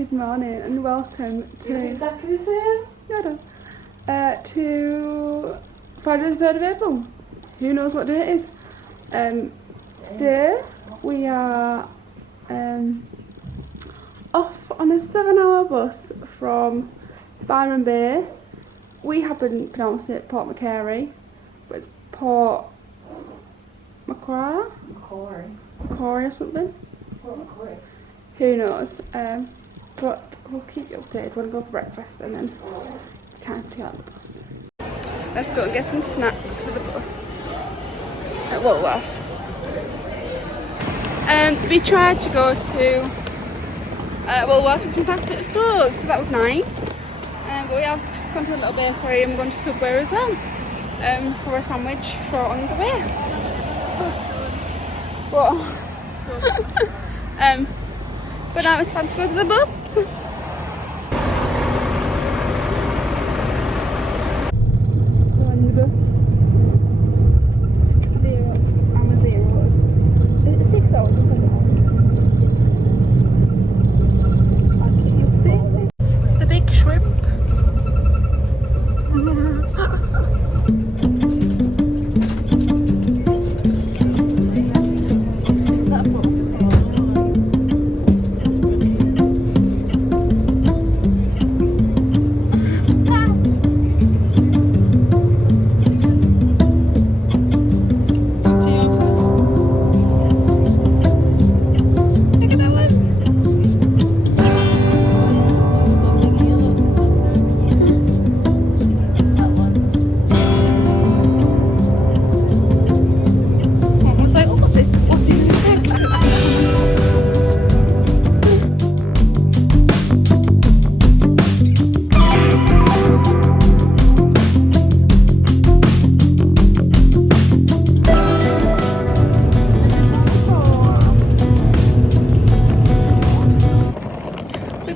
Good morning and welcome to exactly the same. No, to Friday the 3rd of April. Who knows what day it is? Today we are off on a 7-hour bus from Byron Bay. We haven't pronounced it Port Macaquire, but it's Port Macaquire? Macaquire or something? Port Macaquire. Who knows? But we'll keep you updated. We'll go for breakfast and then it's time to get out the bus. Let's go and get some snacks for the bus at Woolworths. We tried to go to Woolworths, in fact it was closed, so that was nice. But we have just gone to a little bakery and we're going to Subway as well for a sandwich for on the way. But now it's time to go to the bus.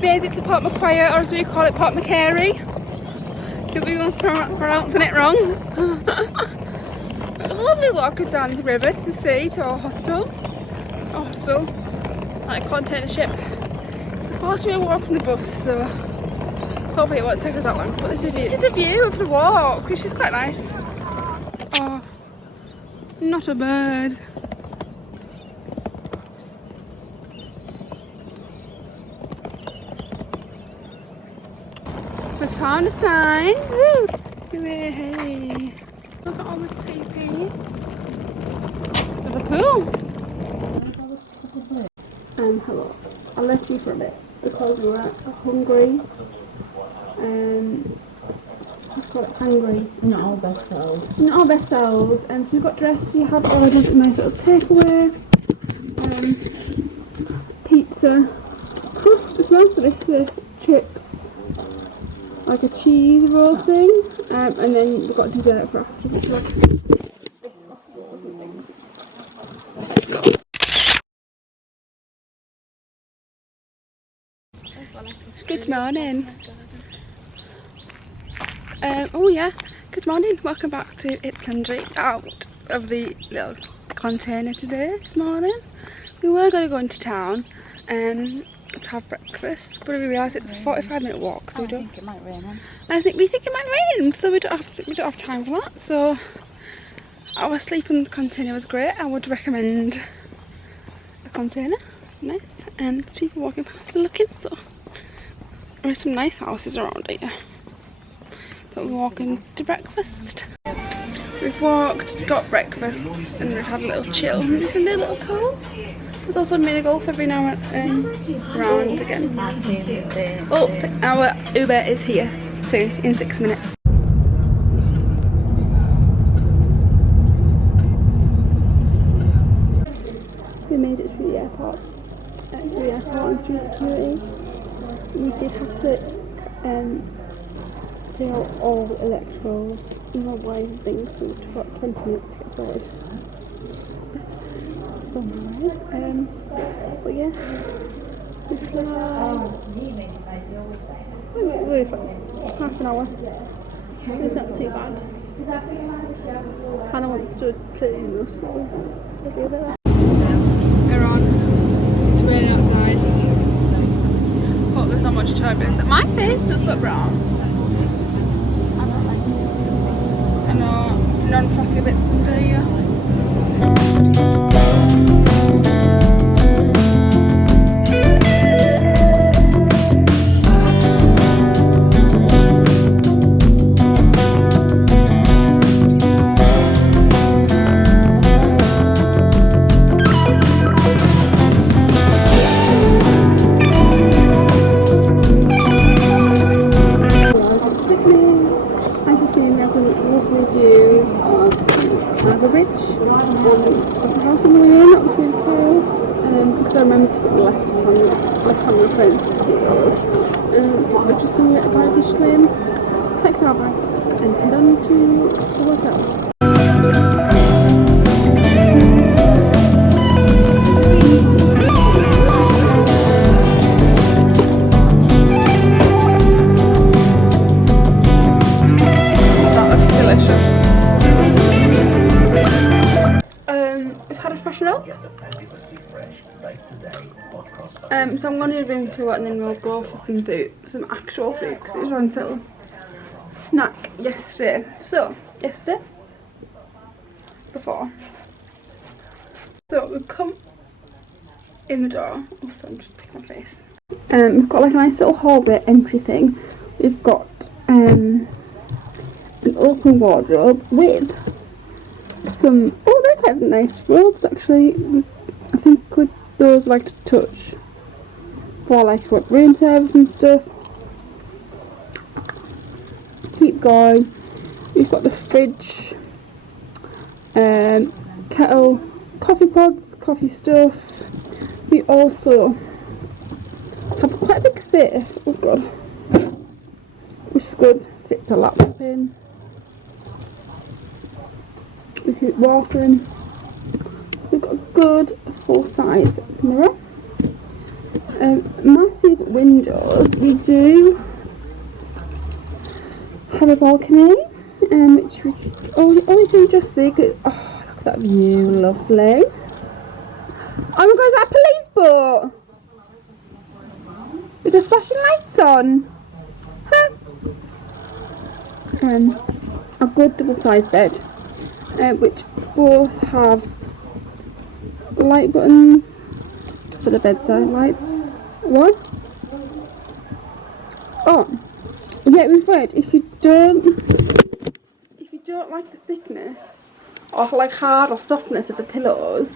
Made it to Port Macaquire, or as we call it, Port Macaquire. Could be pronouncing it wrong. A lovely walk down the river to the sea to our hostel. Our hostel, like a container ship. It's a 40-minute walk from the bus, so hopefully it won't take us that long. But this is the view of the walk, which is quite nice. Oh, not a bird. We found a sign. Woo! Hey! Look at all the TP. There's a pool. Hello. I left you for a bit because we were hungry. What's it called? Hungry. Not our best selves. Not our best selves. So you got dressed. You had ordered a nice little takeaway. Pizza. Crust. It smells delicious. Chips. Like a cheese roll thing, and then we've got dessert for after, which is like let's go. Good morning. Oh yeah, good morning. Welcome back to Itsemgeee. Out of the little container today. This morning, we were going to go into town to have breakfast, but we realised it's a 45-minute walk, so we don't think it might rain. we think it might rain, so we don't have time for that. So our sleep in the container was great. I would recommend the container. It's nice, and people walking past are looking. So there's some nice houses around here. But we're walking to breakfast. We've walked, got breakfast, and we've had a little chill. It's a little cold. There's also mini golf every now and round again. Oh, our Uber is here soon, in 6 minutes. We made it through the airport. And through security. We did have to take out all the electricals, wires and things, so we took about 20 minutes to get sorted. But yeah, we're half an hour. It's not too bad. Hannah wants to clean us, so we'll be there. They're on. It's raining outside. Hopeless much turbulence. My face does look brown. I know, non-floppy bits under here. Because I remember sitting left on the friends we're just going to get a bite swim, take our bags and head on to the hotel. That looks delicious. We've had a freshen up. So I'm going to room tour and then we'll go for some food, some actual food, because it was on sale snack yesterday. So, before. So we've come in the door. Also, I'm just picking my face. We've got like a nice little hallway entry thing. We've got an open wardrobe with some, oh, they're quite nice robes actually. I think with those like to touch for like what room service and stuff. Keep going. We've got the fridge, kettle, coffee pods, coffee stuff. We also have quite a big safe, oh god, which is good, fits a laptop in. We keep walking. We've got a good full-size mirror. Massive windows. We do have a balcony, which we only do just see. Oh, look at that view, lovely. Oh my god, is that a police boat? With the flashing lights on. Huh. A good double-sized bed, which both have light buttons for the bedside lights. What? Oh, yeah, we've read if you don't like the thickness or like hard or softness of the pillows,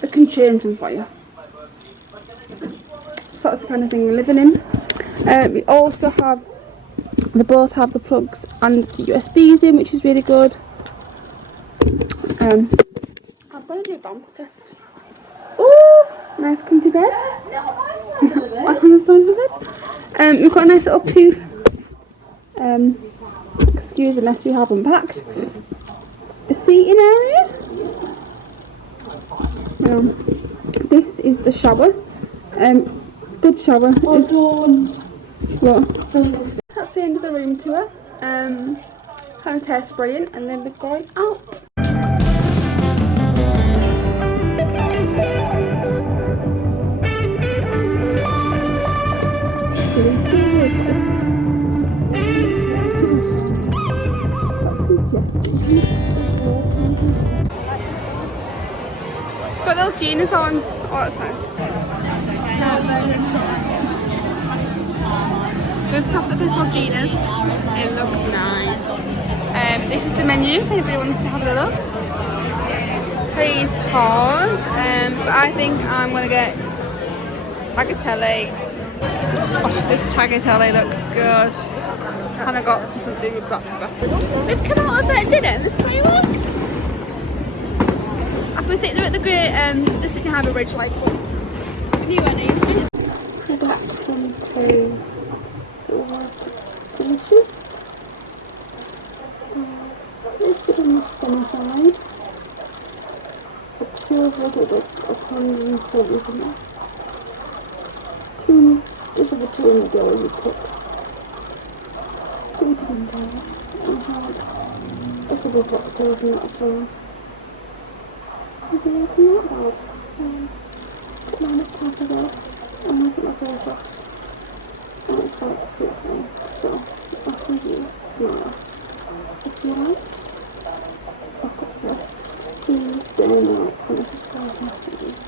they can change them for you. So that's the kind of thing we're living in. We also have, they both have the plugs and the USBs in, which is really good. I'm going to do a bounce test. Ooh, nice comfy bed. On the side of the bed. We've got a nice little poo. Excuse the mess we have unpacked. A seating area. This is the shower. Good shower. What? That's the end of the room tour. Kind of hair spraying, and then we're going out. Got little jeans on. Oh, that's nice. We've stopped at this called Gina's. It looks nice. This is the menu if anybody wants to have a look. Please pause. But I think I'm going to get tagliatelle. Oh, this tagliatelle looks good. And I got something with black pepper. We've come out of dinner in the fireworks. After we sit there at the great the Sydney Harbour Bridge, like new any. We're back from to delicious. It's good on the sunny side. But two of what it is, 140, isn't it? Just over 2 in the girl you cook. Good in there. And had a couple of cocktails and that as well. It's not bad. Mine is part of it. And I think my favourite. and it's quite sleepy. So I'll see you tomorrow. If you like, I'll put this in the note and subscribe and see you.